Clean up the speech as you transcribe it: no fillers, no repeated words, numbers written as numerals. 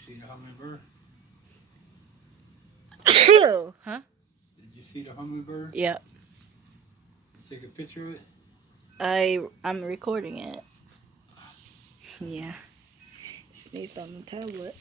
see the hummingbird? Huh? Did you see the hummingbird? Yeah. Take a picture of it. I'm recording it. Yeah. Sneezed on the tablet.